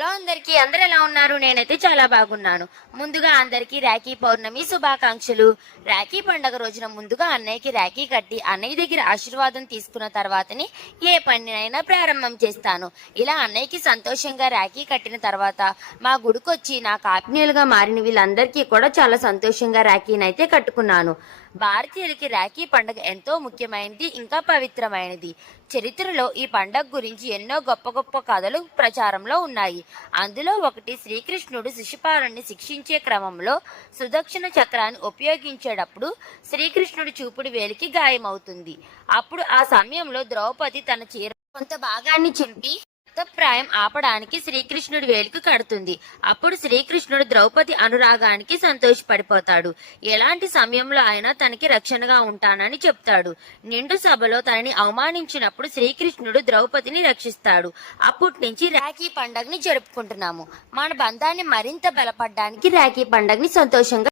Hello అందరికీ, అందరు ఎలా ఉన్నారు? నేనైతే చాలా బాగున్నాను. ముందుగా అందరికీ రాఖీ పౌర్ణమి శుభాకాంక్షలు. రాఖీ పండగ రోజున ముందుగా అన్నయ్యకి రాఖీ కట్టి అన్నయ్య దగ్గర ఆశీర్వాదం తీసుకున్న తర్వాతని ఏ పనినైనా ప్రారంభం చేస్తాను. ఇలా అన్నయ్యకి సంతోషంగా రాఖీ కట్టిన తర్వాత మా గుడికొచ్చి నాకు ఆత్మీయులుగా మారిన వీళ్ళందరికీ కూడా చాలా సంతోషంగా రాఖీనైతే కట్టుకున్నాను. భారతీయులకి రాఖీ పండుగ ఎంతో ముఖ్యమైనది, ఇంకా పవిత్రమైనది. చరిత్రలో ఈ పండుగ గురించి ఎన్నో గొప్ప గొప్ప కథలు ప్రచారంలో ఉన్నాయి. అందులో ఒకటి, శ్రీకృష్ణుడు శిశుపాలుని శిక్షించే క్రమంలో సుదక్షిణ చక్రాన్ని ఉపయోగించేటప్పుడు శ్రీకృష్ణుడి చూపుడు వేలికి గాయమవుతుంది. అప్పుడు ఆ సమయంలో ద్రౌపది తన చీర కొంత భాగాన్ని చింపి రక్తప్రాయం ఆపడానికి శ్రీకృష్ణుడి వేలికి కడుతుంది. అప్పుడు శ్రీకృష్ణుడు ద్రౌపది అనురాగానికి సంతోషపడిపోతాడు. ఎలాంటి సమయంలో అయినా తనకి రక్షణగా ఉంటానని చెప్తాడు. నిండు సభలో తనని అవమానించినప్పుడు శ్రీకృష్ణుడు ద్రౌపదిని రక్షిస్తాడు. అప్పటి నుంచి రాఖీ పండుగని జరుపుకుంటున్నాము. మన బంధాన్ని మరింత బలపడడానికి రాఖీ పండుగని సంతోషంగా